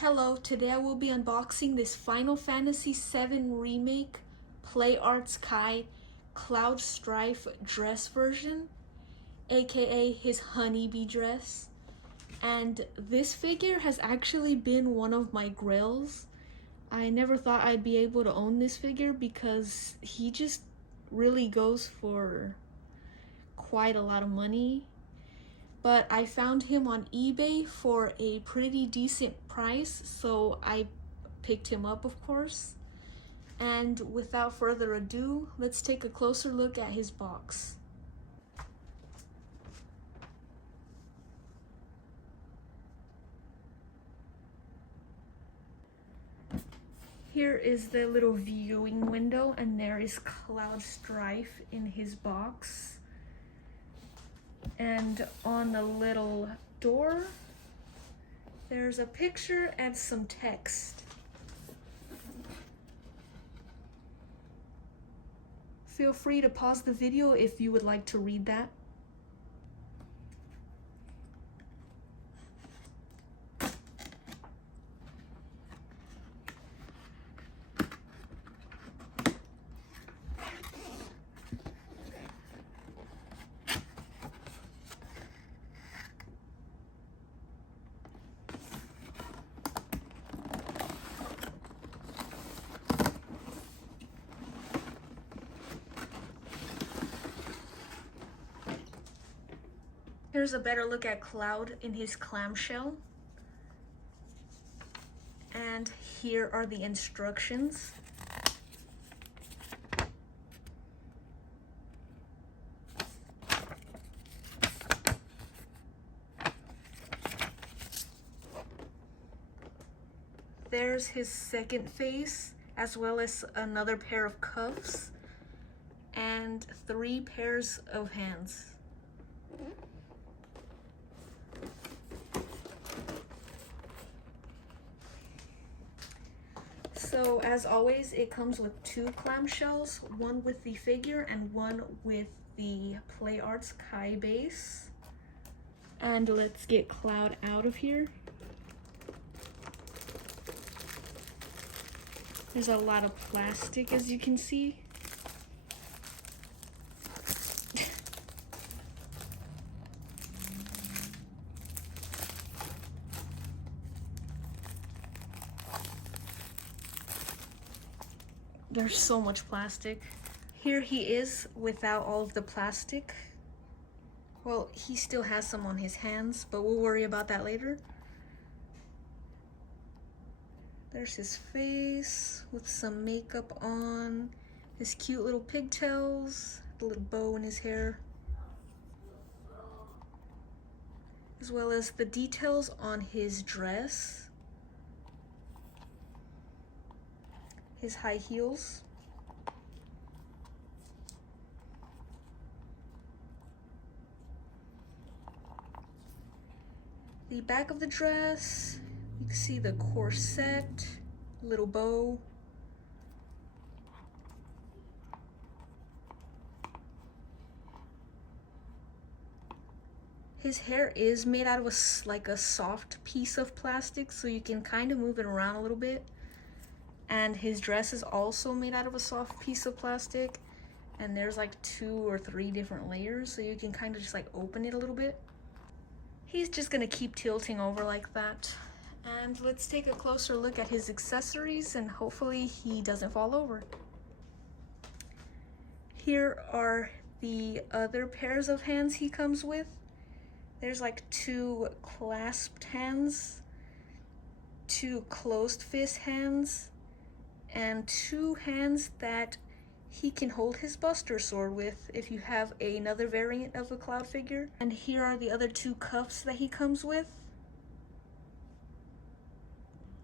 Hello, today I will be unboxing this Final Fantasy VII Remake Play Arts Kai Cloud Strife dress version, aka his honeybee dress. And this figure has actually been one of my grails. I never thought I'd be able to own this figure because he just really goes for quite a lot of money. But I found him on eBay for a pretty decent price, so I picked him up, of course. And without further ado, let's take a closer look at his box. Here is the little viewing window, and there is Cloud Strife in his box. And on the little door, there's a picture and some text. Feel free to pause the video if you would like to read that. Here's a better look at Cloud in his clamshell. And here are the instructions. There's his second face, as well as another pair of cuffs and 3 pairs of hands. So as always, it comes with 2 clamshells, one with the figure and one with the Play Arts Kai base. And let's get Cloud out of here. There's a lot of plastic, as you can see. There's so much plastic. Here he is without all of the plastic. Well, he still has some on his hands, but we'll worry about that later. There's his face with some makeup on, his cute little pigtails, the little bow in his hair, as well as the details on his dress. His high heels, the back of the dress, you can see the corset, little bow, his hair is made out of like a soft piece of plastic, so you can kind of move it around a little bit. And his dress is also made out of a soft piece of plastic, and there's like 2 or 3 different layers, so you can kind of just like open it a little bit. He's just gonna keep tilting over like that. And let's take a closer look at his accessories, and hopefully he doesn't fall over. Here are the other pairs of hands he comes with. There's like 2 clasped hands, 2 closed fist hands, and 2 hands that he can hold his Buster Sword with if you have another variant of a Cloud figure. And here are the other 2 cuffs that he comes with.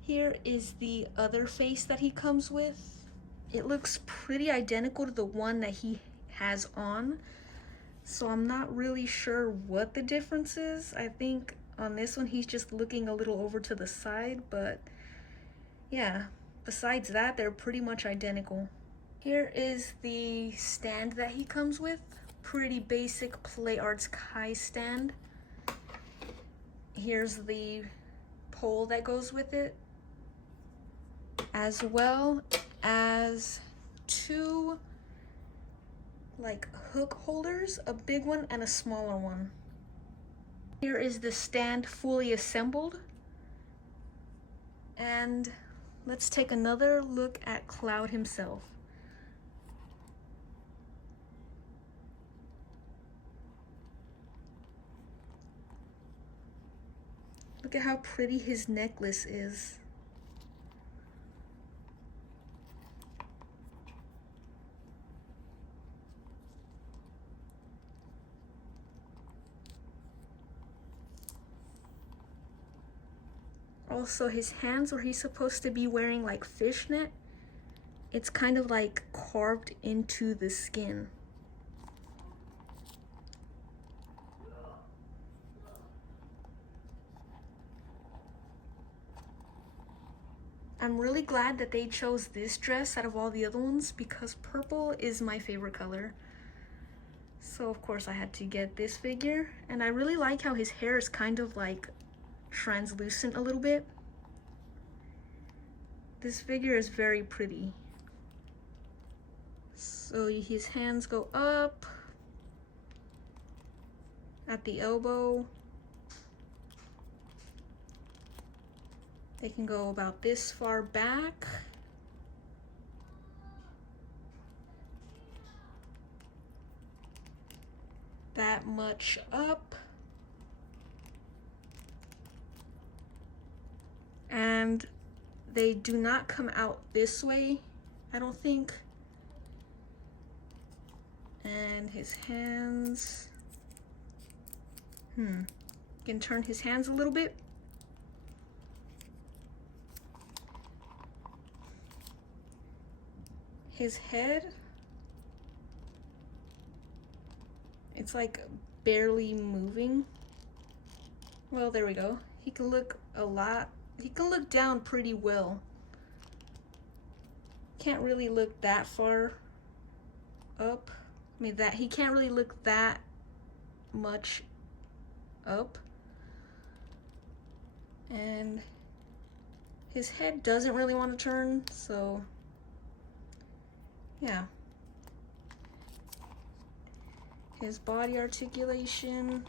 Here is the other face that he comes with. It looks pretty identical to the one that he has on, so I'm not really sure what the difference is. I think on this one he's just looking a little over to the side, but yeah. Besides that, they're pretty much identical. Here is the stand that he comes with. Pretty basic Play Arts Kai stand. Here's the pole that goes with it. as well as two like hook holders, a big one and a smaller one. Here is the stand fully assembled. And let's take another look at Cloud himself. Look at how pretty his necklace is. Also, his hands, where he's supposed to be wearing like fishnet, it's kind of like carved into the skin. I'm really glad that they chose this dress out of all the other ones because purple is my favorite color. So of course I had to get this figure, and I really like how his hair is kind of like translucent a little bit. This figure is very pretty. So his hands go up at the elbow. They can go about this far back. That much up. And they do not come out this way, I don't think. And his hands, can turn his hands a little bit. His head, it's like barely moving. Well, there we go. He can look down pretty well. Can't really look that far up. I mean, that he can't really look that much up. And his head doesn't really want to turn, so yeah. His body articulation,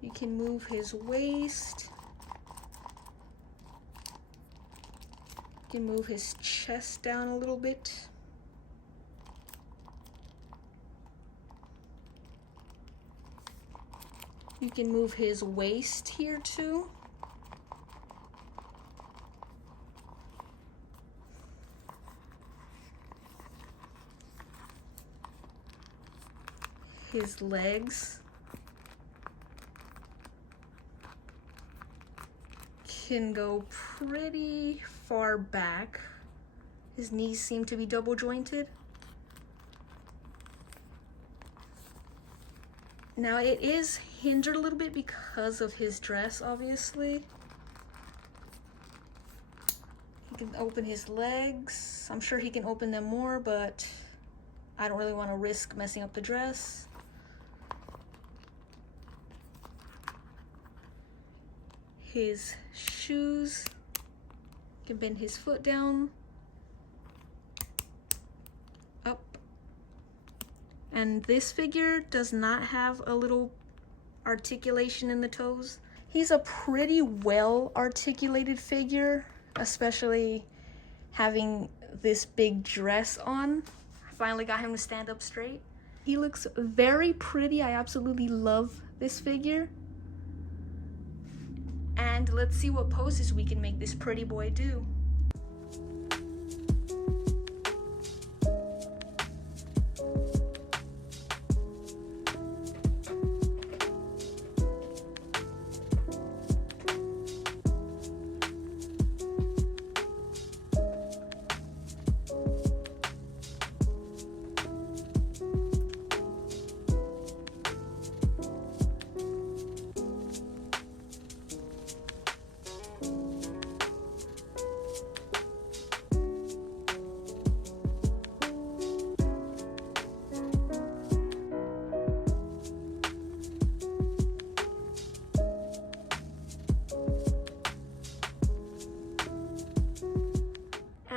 you can move his waist. You can move his chest down a little bit. You can move his waist here too. His legs can go pretty far back. His knees seem to be double jointed. Now it is hindered a little bit because of his dress, obviously. He can open his legs. I'm sure he can open them more, but I don't really want to risk messing up the dress. His shoes, can bend his foot down, up. And this figure does not have a little articulation in the toes. He's a pretty well articulated figure, especially having this big dress on. I finally got him to stand up straight. He looks very pretty. I absolutely love this figure. And let's see what poses we can make this pretty boy do.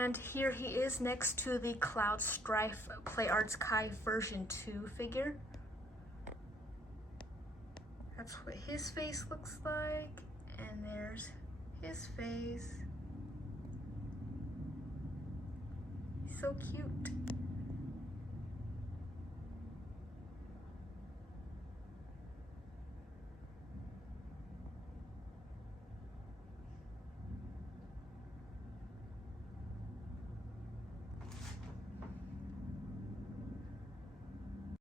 And here he is next to the Cloud Strife Play Arts Kai version 2 figure. That's what his face looks like, and there's his face. He's so cute.